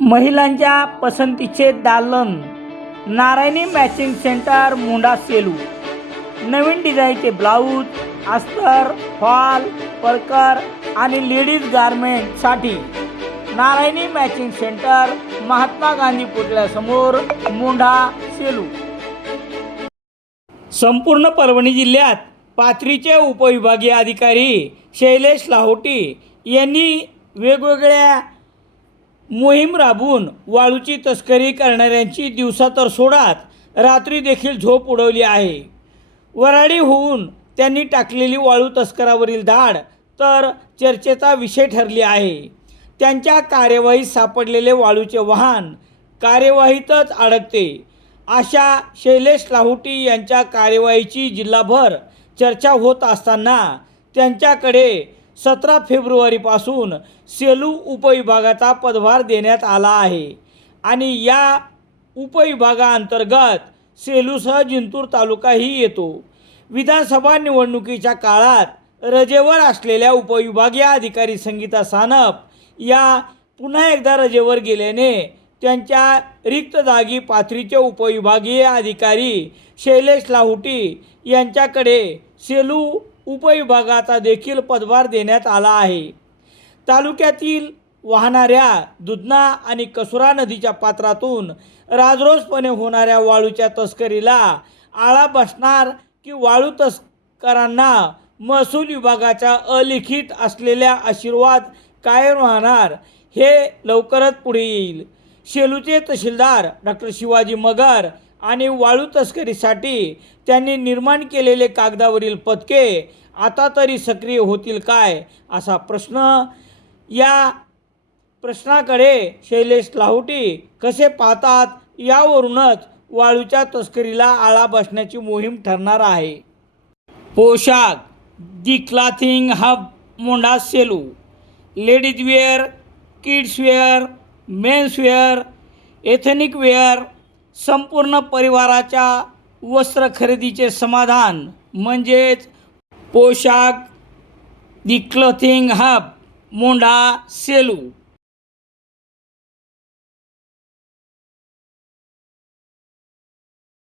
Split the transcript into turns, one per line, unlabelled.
महिलांच्या पसंतीचे दालन नारायणी मॅचिंग सेंटर मुंडा सेलू. नवीन डिझाईनचे ब्लाऊज अस्तर फॉल परकर आणि लेडीज गारमेंटसाठी नारायणी मॅचिंग सेंटर महात्मा गांधी पुतळ्यासमोर मुंढा सेलू. संपूर्ण परभणी जिल्ह्यात पाथरीचे उपविभागीय अधिकारी शैलेश लाहोटी यांनी वेगवेगळ्या मोहीम राबवून वाळूची तस्करी करणाऱ्यांची दिवसा तर सोडात रात्री देखील झोप उडवली आहे. वराडी होऊन त्यांनी टाकलेली वाळू तस्करावरील धाड तर चर्चेचा विषय ठरली आहे. त्यांच्या कार्यवाहीत सापडलेले वाळूचे वाहन कार्यवाहीतच अडकते. अशा शैलेश लाहोटी यांच्या कार्यवाहीची जिल्हाभर चर्चा होत असताना त्यांच्याकडे सतरा फेब्रुवारीपासून सेलू उपविभागाचा पदभार देण्यात आला आहे. आणि या उपविभागाअंतर्गत सेलूसह जिंतूर तालुकाही येतो. विधानसभा निवडणुकीच्या काळात रजेवर असलेल्या उपविभागीय अधिकारी संगीता सानप या पुन्हा एकदा रजेवर गेल्याने त्यांच्या रिक्त जागी पाथरीचे उपविभागीय अधिकारी शैलेश लाहुटी यांच्याकडे सेलू उपविभागाचा देखील पदभार देण्यात आला आहे. तालुक्यातील वाहणाऱ्या दुधना आणि कसुरा नदीच्या पात्रातून राजरोजपणे होणाऱ्या वाळूच्या तस्करीला आळा बसणार की वाळू तस्करांना महसूल विभागाच्या अलिखित असलेल्या आशीर्वाद कायम राहणार हे लवकरच पुढे येईल. शेलूचे तहसीलदार डॉक्टर शिवाजी मगर आणि वाळू तस्करीसाठी त्यांनी निर्माण केलेले कागदावरील पथके आता तरी सक्रिय होतील काय असा प्रश्न या प्रश्नाकडे शैलेश लाहोटी कसे पाहतात यावरूनच वाळूच्या तस्करीला आळा बसण्याची मोहीम ठरणार आहे. Poshak the clothing hub Mondha Selu ladies wear kids wear men's wear ethnic wear संपूर्ण परिवाराच्या वस्त्र खरेदीचे समाधान म्हणजेच पोशाख दी क्लथिंग हब मोंढा सेलू.